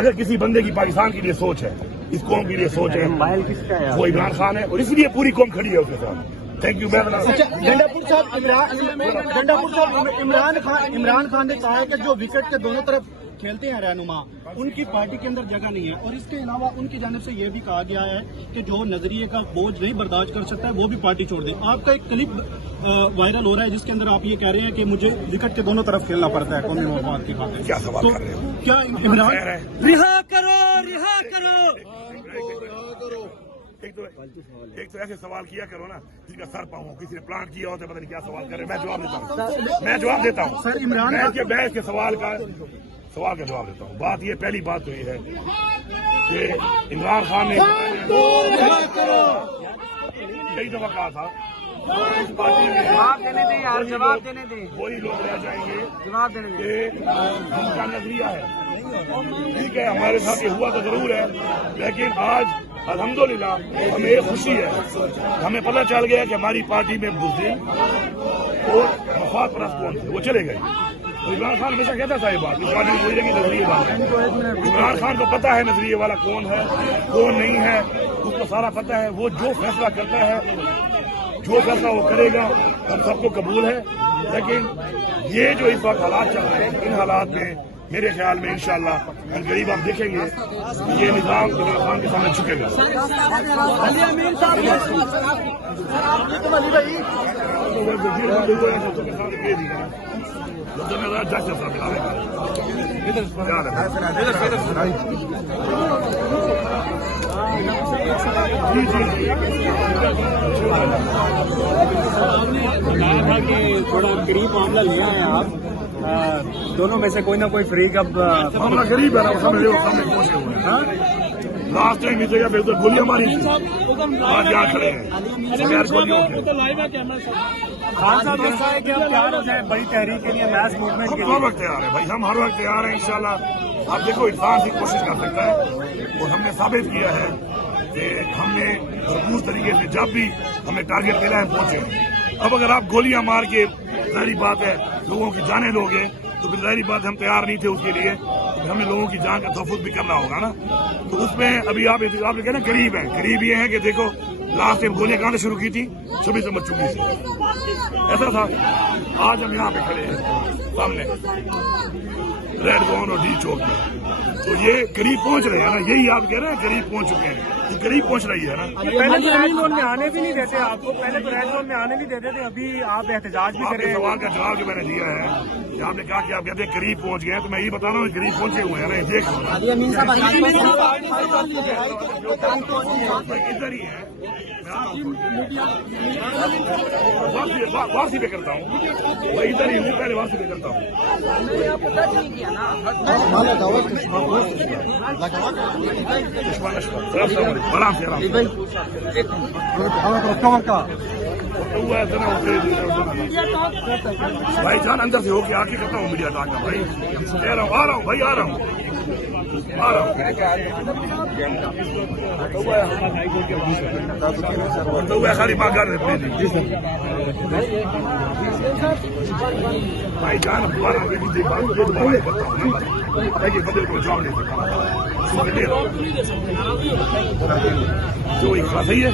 اگر کسی بندے کی پاکستان کے لیے سوچ ہے، اس قوم کے لیے سوچ ہے، وہ عمران خان ہے، اور اس لیے پوری قوم کھڑی ہے اس کے ساتھ. Thank you. ڈنڈا پور صاحب عمران خان نے کہا ہے کہ جو وکٹ کے دونوں طرف کھیلتے ہیں رہنما، ان کی پارٹی کے اندر جگہ نہیں ہے، اور اس کے علاوہ ان کی جانب سے یہ بھی کہا گیا ہے کہ جو نظریے کا بوجھ نہیں برداشت کر سکتا ہے وہ بھی پارٹی چھوڑ دے. آپ کا ایک کلپ وائرل ہو رہا ہے جس کے اندر آپ یہ کہہ رہے ہیں کہ مجھے وکٹ کے دونوں طرف کھیلنا پڑتا ہے قومی مفاد کی خاطر. کیا سوال کر رہے ہو؟ کیا عمران رہا کرو. ایک تو ایسے سوال کیا کرو نا جس کا سر پاؤں کسی نے پلانٹ کیا ہوتا ہے، پتہ نہیں کیا سوال کرے. میں جواب دیتا ہوں. سر عمران میں اس کے سوال کا جواب دیتا ہوں. بات یہ، پہلی بات تو یہ ہے کہ عمران خان نے کئی دفعہ کہا تھا اس پارٹی میں جواب دینے دیں. وہی لوگ رہ جائیں گے جواب دینے دیں. کہ ہم کا نظریہ ہے. ٹھیک ہے، ہمارے ساتھ یہ ہوا تو ضرور ہے، لیکن آج الحمدللہ ہمیں ایک خوشی ہے، ہمیں پتہ چل گیا کہ ہماری پارٹی میں بزدل اور مفاد پرست کون تھے، وہ چلے گئے. عمران خان ہمیشہ کہتا تھا یہ بات، اس پارٹی میں کوئی لگی نظریے والا. عمران خان کو پتہ ہے نظریے والا کون ہے کون نہیں ہے، اس کو سارا پتہ ہے. وہ جو فیصلہ کرتا ہے، جو فیصلہ وہ کرے گا، ہم سب کو قبول ہے. لیکن یہ جو اس وقت حالات چل رہے ہیں، ان حالات میں میرے خیال میں انشاءاللہ ہم غریب آپ دیکھیں گے یہ نظام عمران خان کے سامنے جھکے گا. تھوڑا قریب معاملہ لیا ہے آپ دونوں میں سے کوئی نہ کوئی فریق اب معاملہ غریب ہے نا، سامنے پہنچے ہوئے ہیں. لاسٹ ٹائم اس جگہ پہ ادھر گولیاں ماری تھی، آج یہاں کھڑے ہیں بغیر گولیوں کے. خان صاحب نے کہا ہے کہ اب تیار ہو جائے بڑی تحریک کے لیے، میس موومنٹ کے ہم ہر وقت تیار ہیں بھائی، ہم ہر وقت تیار ہیں انشاءاللہ. آپ دیکھو انسان سے کوشش کر سکتا ہے، اور ہم نے ثابت کیا ہے کہ ہم نے بھرپور طریقے سے جب بھی ہمیں ٹارگیٹ ملا ہے پہنچے ہیں. اب اگر آپ گولیاں مار کے، ظاہری بات ہے لوگوں کی جانیں لوگے تو پھر ظاہری بات ہم تیار نہیں تھے اس کے لیے. ہمیں لوگوں کی جان کا تحفظ بھی کرنا ہوگا نا. تو اس میں ابھی آپ نے کہا نا قریب ہے. قریب یہ ہے کہ دیکھو لاسٹ ٹائم گولیاں کہاں سے شروع کی تھی؟ 26 نمبر چوکی سے ایسا تھا. آج ہم یہاں پہ کھڑے ہیں سامنے ریڈ زون اور ڈی چوک میں. تو یہ قریب پہنچ رہے ہیں نا، یہی آپ کہہ رہے ہیں قریب پہنچ چکے ہیں. یہ قریب پہنچ رہی ہے نا. پہلے تو ریڈ زون میں آنے بھی نہیں دیتے آپ کو، پہلے تو ریڈ زون میں آنے نہیں دیتے تھے، ابھی آپ احتجاج بھی آپ کر کے رہے ہیں. سوال کا جواب جو میں نے دیا ہے کہ آپ نے کہا کہ آپ کہتے ہیں قریب پہنچ گئے ہیں، تو میں یہ بتا رہا ہوں قریب پہنچے ہوئے ہیں نا. دیکھ ادھر ہی ہے، واپسی پہ کرتا ہوں میں ادھر ہی ہوں، پہلے واپسی پہ کرتا ہوں. آرام سے بھائی جان اندر سے ہو کے آ کے کرتا ہوں میڈیا ٹاک کا. بھائی کہہ رہا ہوں آ رہا ہوں بھائی، آ رہا ہوں خالی ماں گھر بھائی جان بدل کو جواب نہیں جو صحیح ہے.